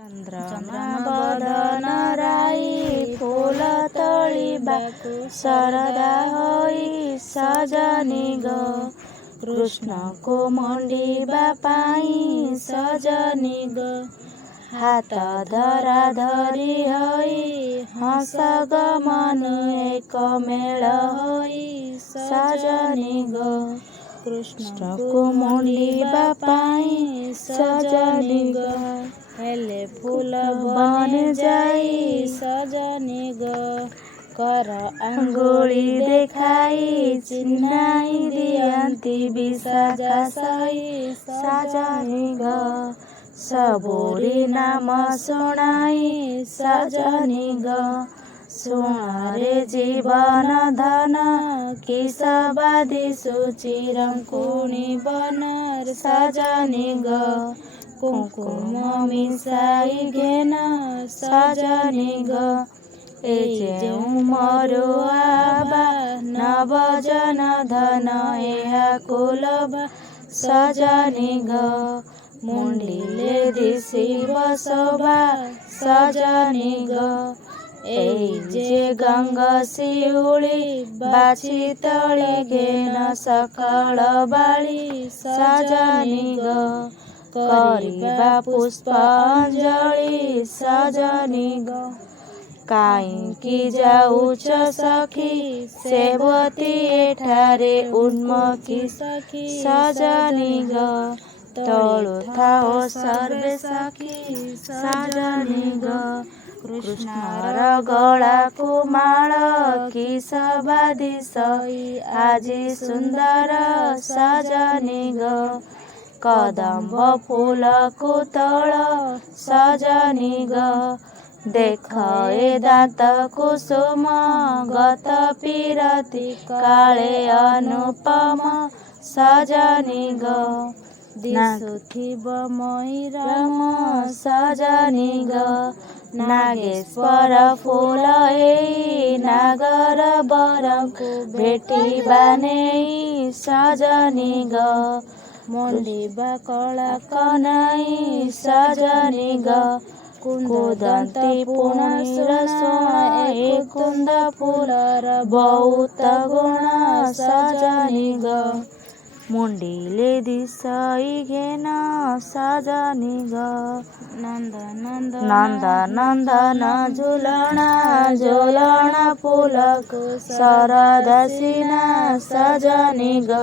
चंद्रमा बदन राई फूल तोलिबाकु शरदा होई सजनी ग कृष्ण को मंडिबा पाई सजनी ग हाथ धरा धरी होई हंस गमन एक मेल होई सजनी ग कृष्ण को मंडिबा पाई सजनी ग हेले फूल बन जाई सजनी ग कर अंगुली देखाई चिन्हाई दियंती विशाखा सही सजनी ग सबोरी नाम शुणाई सजनी ग शुण रे जीवन धन किसबादी सुचिरंकुणी बन सजनी ग कुंकुम मिसाई घेन सजनी ग ए मरुआबा नवजन धन ଏହା कुलबा सजनी ग मुंडिले दिशिब शोभा सजनी ग जे गंगा शिउली बाछी तले घेन सकाळ बाली सजनी ग करिबा पुष्पांजलि सजनी ग काईकी जाऊच सखी सेवती एठारे उन्मकी सखी सजनी ग तळु थाओ सर्वे सखी सजनी ग कृष्णर गला कुमाल किसबादी सही आजी सुंदर सजनी ग कदम्ब फूल को तल सजनी ग देख ए दात कुसुम गत पीरती काले अनुपम सजनी ग दिसुथिब मयूरम सजनी ग नागेश्वर फूल ए नागर बरंकु भेटिबा नेई सजनी ग मंडिबा कला कनाई सजनी ग कुदंती पुणीर सुणे कुंद फूलर बहुत गुण सजनी ग मुंडिले दिशई घेन सजनी ग नंद नंदन झुलना फूल को शरदा सीना सजनी ग